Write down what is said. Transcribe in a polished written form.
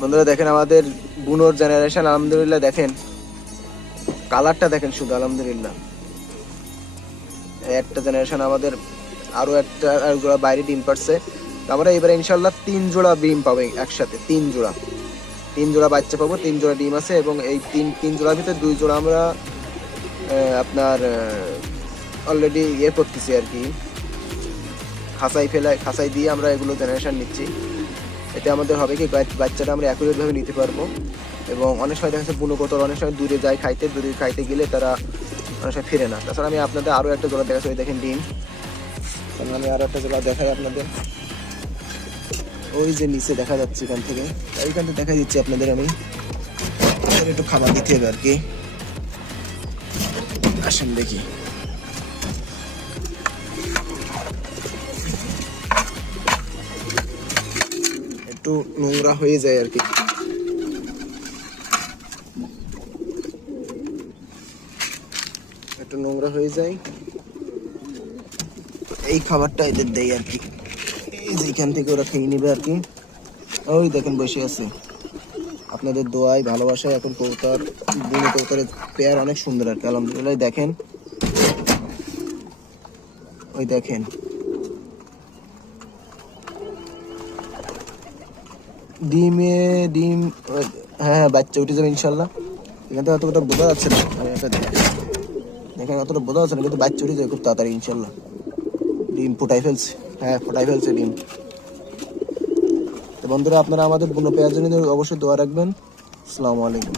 বন্ধুরা দেখেন আমাদের বুনোর জেনারেশন, আলহামদুলিল্লাহ দেখেন কালারটা দেখেন শুধু, আলহামদুলিল্লাহ। একটা জেনারেশন আমাদের, আরো একটা জোড়া বাইরে ডিম পারছে। আমরা এবারে ইনশাল্লাহ 3 জোড়া ডিম পাবো একসাথে, 3 জোড়া বাচ্চা পাবো, 3 জোড়া ডিম আছে। এবং এই তিন জোড়ার ভিতরে 2 জোড়া আমরা আপনার অলরেডি করতেছি আর কি, খাঁচাই দিয়ে আমরা এগুলো জেনারেশন নিচ্ছি। এতে আমাদের হবে কি বাচ্চাটা আমরা অ্যাকুরেটভাবে নিতে পারবো। এবং অনেক সময় দেখা যাচ্ছে বুনো কতল অনেক সময় দূরে খাইতে গেলে তারা অনেক সময় ফিরে না। তাছাড়া আমি আপনাদের আরও একটা জোড়া দেখাচ্ছি, ওই দেখেন ডিম। কারণ আমি আরও একটা জোড়া দেখাই আপনাদের, ওই যে নিচে দেখা যাচ্ছে এখান থেকে, এইখান থেকে দেখা দিচ্ছি আপনাদের আমি। একটু খাবার দিতে হবে আর কি, আসেন দেখি। একটু নোংরা হয়ে যায় আর কি, একটু নোংরা হয়ে যায়। এই খাবারটা এদের দেয় আর কি, এই যে এখান থেকে ওরা খেয়ে নেবে আর কি। ওই দেখেন বসে আছে, আপনাদের দোয়ায় ভালোবাসায় এখন কবুতর, বুনো কবুতরের পেয়ার অনেক সুন্দর আর কি, আলহামদুলিল্লাহ। দেখেন ওই দেখেন ডিম, হ্যাঁ বাচ্চা উঠে যাবে ইনশাল্লাহ। এখান থেকে অতটা বোঝা যাচ্ছে না, দেখেন অতটা বোঝা যাচ্ছে না, কিন্তু বাচ্চা উঠে যাবে খুব তাড়াতাড়ি ইনশাল্লাহ। ডিম ফুটাই ফেলছে, হ্যাঁ ফুটাই ফেলছে ডিম। তো বন্ধুরা আপনারা আমাদের বুনো পেয়ার জন্য অবশ্যই দোয়া রাখবেন। আসসালামু আলাইকুম।